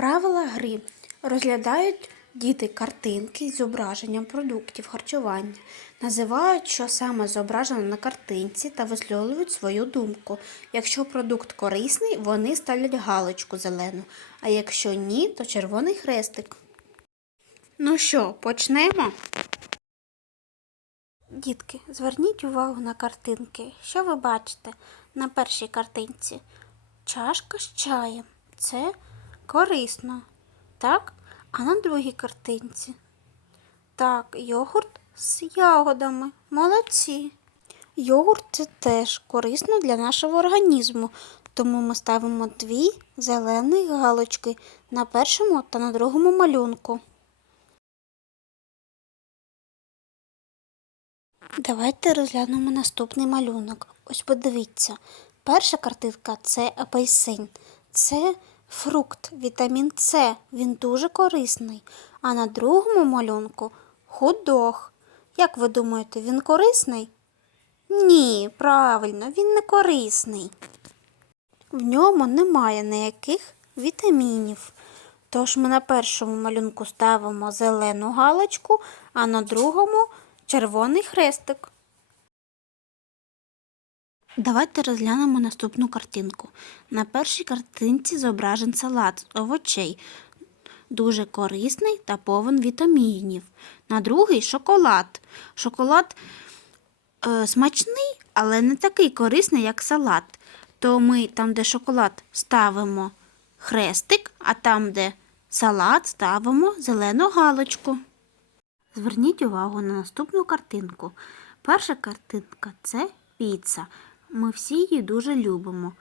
Правила гри розглядають діти картинки з зображенням продуктів харчування, називають, що саме зображено на картинці та висловлюють свою думку. Якщо продукт корисний, вони ставлять галочку зелену, а якщо ні, то червоний хрестик. Ну що, почнемо? Дітки, зверніть увагу на картинки. Що ви бачите на першій картинці? Чашка з чаєм. Це корисно. Так? А на другій картинці? Так, йогурт з ягодами. Молодці. Йогурт це теж корисно для нашого організму, тому ми ставимо дві зелені галочки на першому та на другому малюнку. Давайте розглянемо наступний малюнок. Ось подивіться. Перша картинка це апельсин. Це фрукт, вітамін С. Він дуже корисний. А на другому малюнку худох. Як ви думаєте, він корисний? Ні, правильно, він не корисний. В ньому немає ніяких вітамінів. Тож ми на першому малюнку ставимо зелену галочку, а на другому червоний хрестик. Давайте розглянемо наступну картинку. На першій картинці зображен салат з овочей. Дуже корисний та повен вітамінів. На другий шоколад. Шоколад е, смачний, але не такий корисний, як салат. То ми там, де шоколад, ставимо хрестик, а там, де салат, ставимо зелену галочку. Зверніть увагу на наступну картинку. Перша картинка це піца. Ми всі її дуже любимо.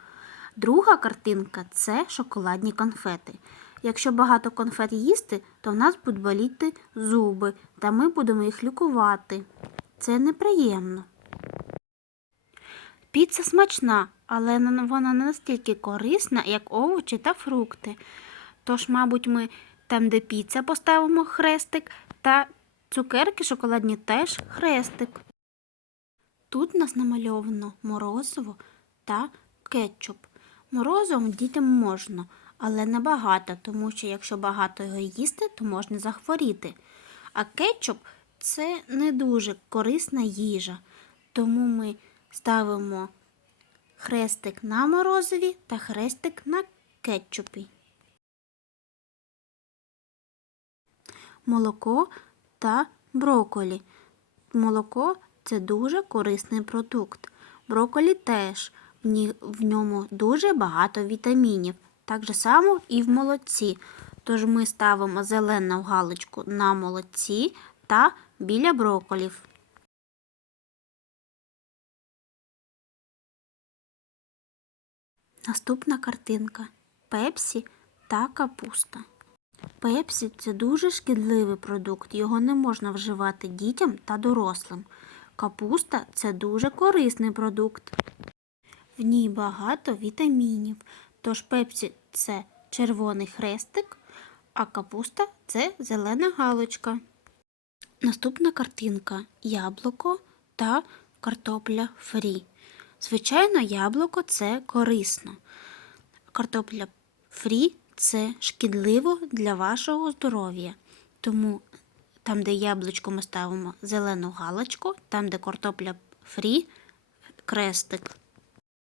Друга картинка це шоколадні конфети. Якщо багато конфет їсти, то в нас будуть боліти зуби, та ми будемо їх лікувати. Це неприємно. Піца смачна, але вона не настільки корисна, як овочі та фрукти. Тож, мабуть, ми там, де піца, поставимо хрестик, та цукерки шоколадні теж хрестик. Тут нас намальовано морозиво та кетчуп. Морозивом дітям можна, але не багато, тому що якщо багато його їсти, то можна захворіти. А кетчуп це не дуже корисна їжа, тому ми ставимо хрестик на морозиві та хрестик на кетчупі. Молоко та броколі. Молоко це дуже корисний продукт. Броколі теж в ньому дуже багато вітамінів, так же само і в молоці. Тож ми ставимо зелену галочку на молоці та біля броколів. Наступна картинка пепсі та капуста. Пепсі це дуже шкідливий продукт, його не можна вживати дітям та дорослим. Капуста це дуже корисний продукт. В ній багато вітамінів. Тож пепсі це червоний хрестик, а капуста це зелена галочка. Наступна картинка яблуко та картопля фрі. Звичайно, яблуко це корисно. Картопля фрі це шкідливо для вашого здоров'я. Тому там, де яблучко, ми ставимо зелену галочку, там, де картопля фрі, крестик.